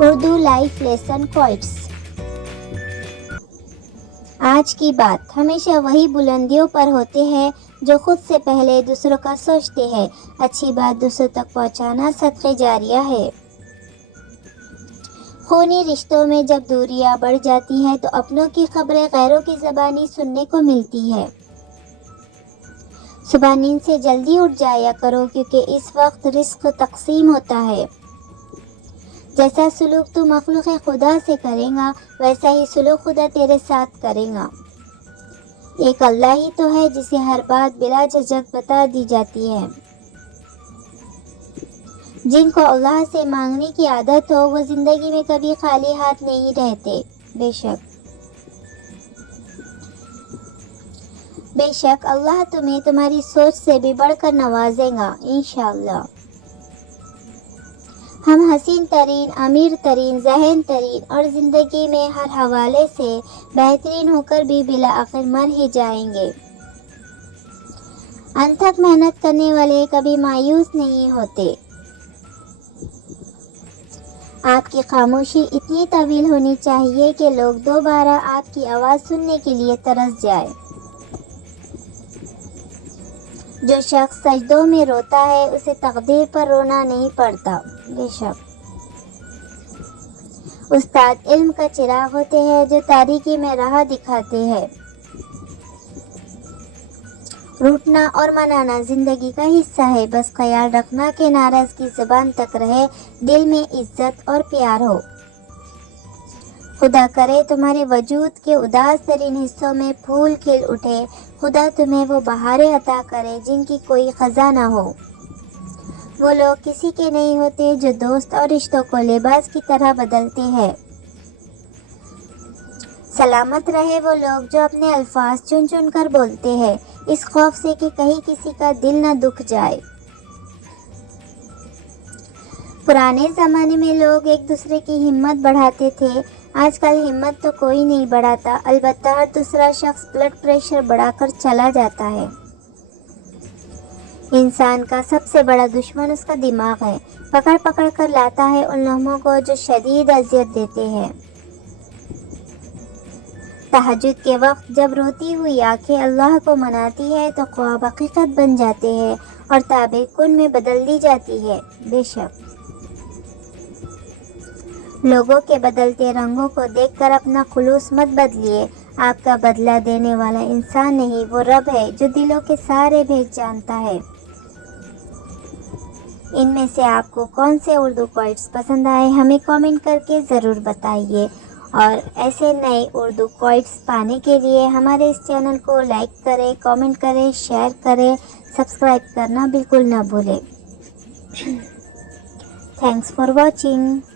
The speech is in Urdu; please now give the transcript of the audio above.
Urdu life lesson کوئٹس۔ آج کی بات ہمیشہ وہی بلندیوں پر ہوتے ہیں جو خود سے پہلے دوسروں کا سوچتے ہیں۔ اچھی بات دوسروں تک پہنچانا صدقہ جاریہ ہے۔ خونی رشتوں میں جب دوریاں بڑھ جاتی ہیں تو اپنوں کی خبریں غیروں کی زبانی سننے کو ملتی ہے۔ صبح نیند سے جلدی اٹھ جایا کرو کیونکہ اس وقت رزق تقسیم ہوتا ہے۔ جیسا سلوک تو مخلوق خدا سے کرے گا ویسا ہی سلوک خدا تیرے ساتھ کرے گا۔ ایک اللہ ہی تو ہے جسے ہر بات بلا جھجک بتا دی جاتی ہے۔ جن کو اللہ سے مانگنے کی عادت ہو وہ زندگی میں کبھی خالی ہاتھ نہیں رہتے۔ بے شک اللہ تمہیں تمہاری سوچ سے بھی بڑھ کر نوازے گا انشاءاللہ۔ ہم حسین ترین، امیر ترین، ذہین ترین اور زندگی میں ہر حوالے سے بہترین ہو کر بھی بالآخر مر ہی جائیں گے۔ انتھک محنت کرنے والے کبھی مایوس نہیں ہوتے۔ آپ کی خاموشی اتنی طویل ہونی چاہیے کہ لوگ دوبارہ آپ کی آواز سننے کے لیے ترس جائے۔ جو شخص سجدوں میں روتا ہے اسے تقدیر پر رونا نہیں پڑتا۔ بے شک استاد علم کا چراغ ہوتے ہیں جو تاریکی میں راہ دکھاتے ہیں۔ روٹنا اور منانا زندگی کا حصہ ہے، بس خیال رکھنا کہ ناراضگی زبان تک رہے، دل میں عزت اور پیار ہو۔ خدا کرے تمہارے وجود کے اداس ترین حصوں میں پھول کھل اٹھے۔ خدا تمہیں وہ بہاریں عطا کرے جن کی کوئی خزاں نہ ہو۔ وہ لوگ کسی کے نہیں ہوتے جو دوست اور رشتوں کو لباس کی طرح بدلتے ہیں۔ سلامت رہے وہ لوگ جو اپنے الفاظ چن چن کر بولتے ہیں، اس خوف سے کہ کہیں کسی کا دل نہ دکھ جائے۔ پرانے زمانے میں لوگ ایک دوسرے کی ہمت بڑھاتے تھے، آج کل ہمت تو کوئی نہیں بڑھاتا، البتہ ہر دوسرا شخص بلڈ پریشر بڑھا کر چلا جاتا ہے۔ انسان کا سب سے بڑا دشمن اس کا دماغ ہے، پکڑ پکڑ کر لاتا ہے ان لمحوں کو جو شدید اذیت دیتے ہیں۔ تہجد کے وقت جب روتی ہوئی آنکھیں اللہ کو مناتی ہے تو خواب حقیقت بن جاتے ہیں اور تعبیر کن میں بدل دی جاتی ہے۔ بے شک لوگوں کے بدلتے رنگوں کو دیکھ کر اپنا خلوص مت بدلیے، آپ کا بدلہ دینے والا انسان نہیں، وہ رب ہے جو دلوں کے سارے بھید جانتا ہے۔ ان میں سے آپ کو کون سے اردو کوئٹس پسند آئے ہمیں کامنٹ کر کے ضرور بتائیے، اور ایسے نئے اردو کوئٹس پانے کے لیے ہمارے اس چینل کو لائک کریں، کامنٹ کریں، شیئر کریں، سبسکرائب کرنا بالکل نہ بھولیں۔ Thanks for watching.